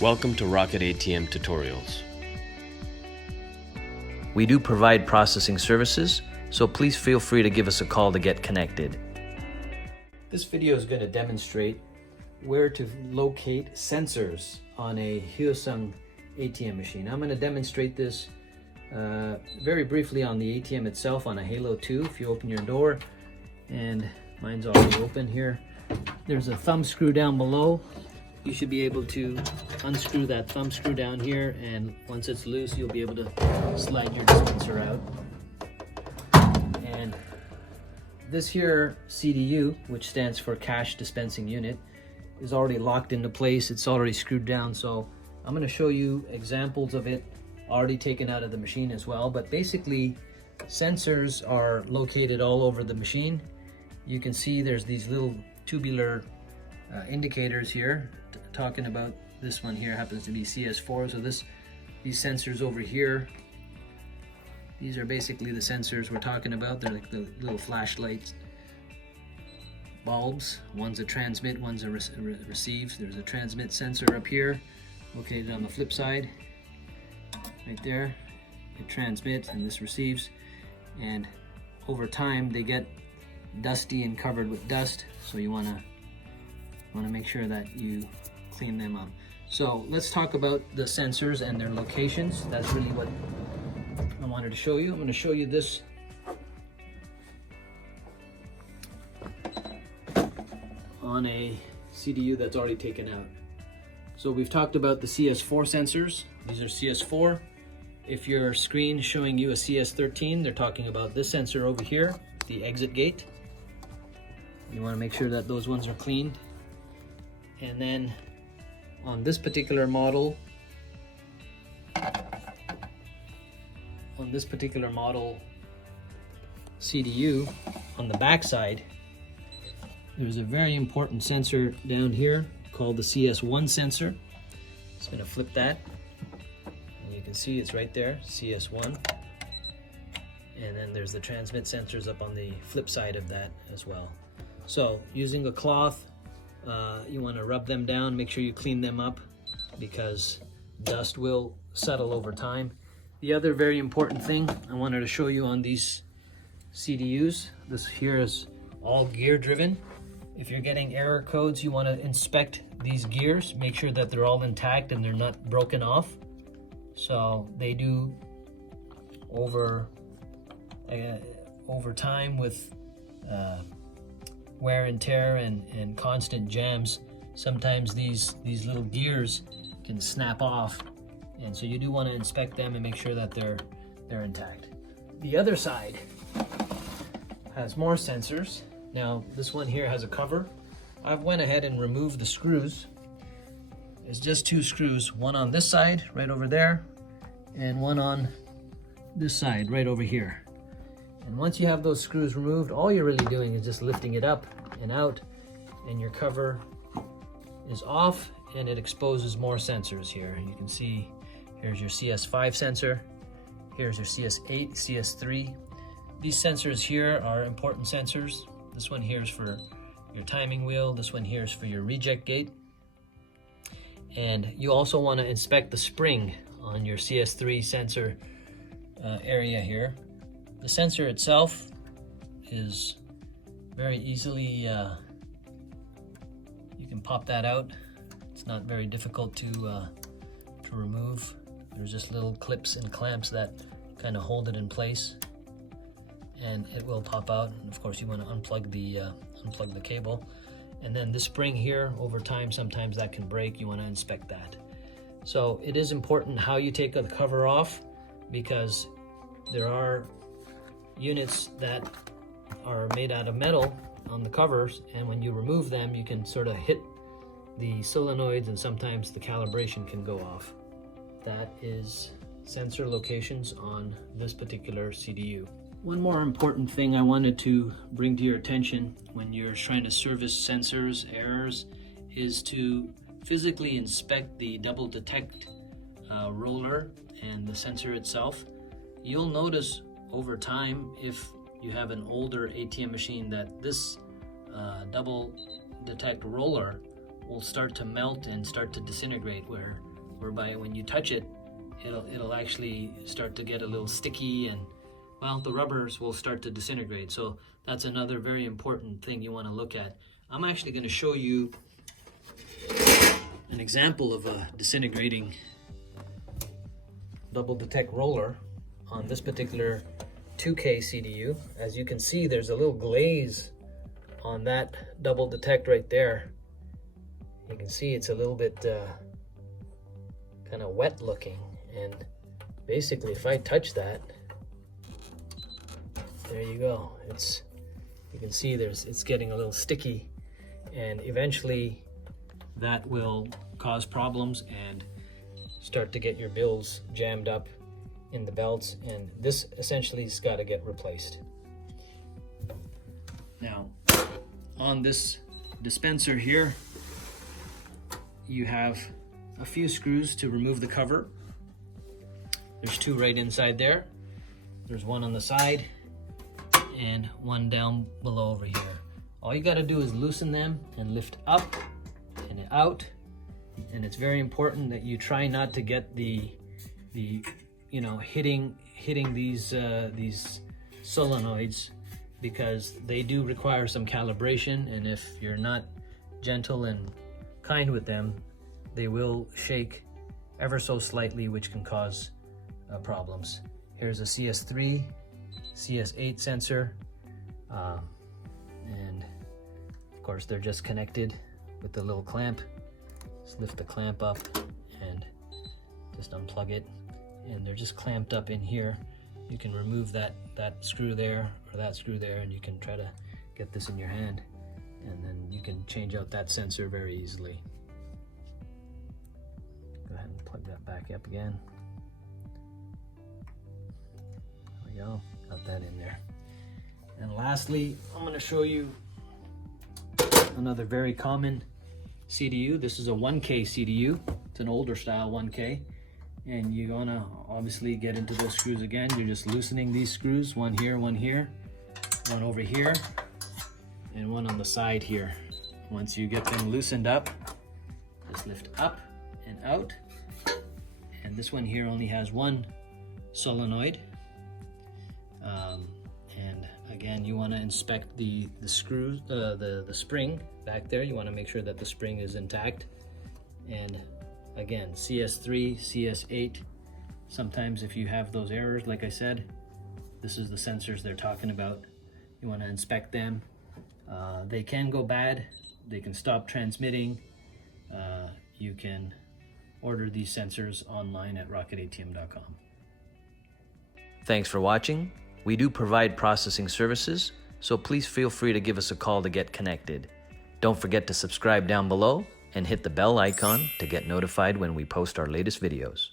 Welcome to Rocket ATM Tutorials. We do provide processing services, so please feel free to give us a call to get connected. This video is going to demonstrate where to locate sensors on a Hyosung ATM machine. I'm going to demonstrate this very briefly on the ATM itself on a Halo 2. If you open your door, and mine's already open here, there's a thumb screw down below. You should be able to unscrew that thumb screw down here, and once it's loose, you'll be able to slide your dispenser out. And this here CDU, which stands for Cash Dispensing Unit, is already locked into place. It's already screwed down, so I'm going to show you examples of it already taken out of the machine as well. But basically, sensors are located all over the machine. You can see there's these little tubular indicators here, talking about this one here happens to be CS4. So these sensors over here, these are basically the sensors we're talking about. They're like the little flashlights bulbs. One's a transmit, one's a receive. There's a transmit sensor up here located on the flip side right there. It transmits and this receives, and over time they get dusty and covered with dust, so you want to make sure that you clean them up. So let's talk about the sensors and their locations. That's really what I wanted to show you. I'm going to show you this on a CDU that's already taken out. So we've talked about the CS4 sensors. These are CS4. If your screen is showing you a CS13, they're talking about this sensor over here, the exit gate. You want to make sure that those ones are cleaned. And then on this particular model, CDU, on the back side, there's a very important sensor down here called the CS1 sensor. Just going to flip that, and you can see it's right there, CS1. And then there's the transmit sensors up on the flip side of that as well. So using a cloth, you want to rub them down, make sure you clean them up because dust will settle over time. The other very important thing I wanted to show you on these CDUs, this here is all gear driven. If you're getting error codes, you want to inspect these gears, make sure that they're all intact and they're not broken off. So they do over time with wear and tear and constant jams, sometimes these little gears can snap off, and so you do want to inspect them and make sure that they're intact. The other side has more sensors. Now this one here has a cover. I've went ahead and removed the screws. It's just two screws, one on this side right over there and one on this side right over here. And once you have those screws removed, all you're really doing is just lifting it up and out, and your cover is off, and it exposes more sensors here. You can see here's your CS5 sensor, here's your CS8, CS3. These sensors here are important sensors. This one here is for your timing wheel, this one here is for your reject gate. And you also want to inspect the spring on your CS3 sensor area here. The sensor itself is very easily, you can pop that out. It's not very difficult to remove. There's just little clips and clamps that kind of hold it in place, and it will pop out. And of course you want to unplug the cable. And then the spring here, over time sometimes that can break. You want to inspect that. So it is important how you take the cover off, because there are units that are made out of metal on the covers, and when you remove them you can sort of hit the solenoids and sometimes the calibration can go off. That is sensor locations on this particular CDU. One more important thing I wanted to bring to your attention when you're trying to service sensors errors is to physically inspect the double detect roller and the sensor itself. You'll notice over time, if you have an older ATM machine, that this double detect roller will start to melt and start to disintegrate, where whereby when you touch it, it'll actually start to get a little sticky, and well, the rubbers will start to disintegrate. So that's another very important thing you want to look at. I'm actually going to show you an example of a disintegrating double detect roller on this particular 2K CDU. As you can see, there's a little glaze on that double detect right there. You can see it's a little bit kind of wet looking, and basically if I touch that, there you go. You can see it's getting a little sticky, and eventually that will cause problems and start to get your bills jammed up in the belts, and this essentially has got to get replaced. Now, on this dispenser here, you have a few screws to remove the cover. There's two right inside there. There's one on the side and one down below over here. All you got to do is loosen them and lift up and out. And it's very important that you try not to get the hitting these solenoids, because they do require some calibration, and if you're not gentle and kind with them, they will shake ever so slightly, which can cause problems. Here's a CS3, CS8 sensor, and of course they're just connected with the little clamp. Just lift the clamp up and just unplug it, and they're just clamped up in here. You can remove that screw there or that screw there, and you can try to get this in your hand, and then you can change out that sensor very easily. Go ahead and plug that back up again. There we go, got that in there. And lastly, I'm going to show you another very common CDU. This is a 1K CDU. It's an older style 1K. And you're gonna obviously get into those screws again. You're just loosening these screws, one here, one over here, and one on the side here. Once you get them loosened up, just lift up and out. And this one here only has one solenoid. And again, you want to inspect the screws, the spring back there. You want to make sure that the spring is intact. And again, CS3, CS8, sometimes if you have those errors, like I said, this is the sensors they're talking about. You want to inspect them. They can go bad. They can stop transmitting. You can order these sensors online at rocketatm.com. Thanks for watching. We do provide processing services, so please feel free to give us a call to get connected. Don't forget to subscribe down below and hit the bell icon to get notified when we post our latest videos.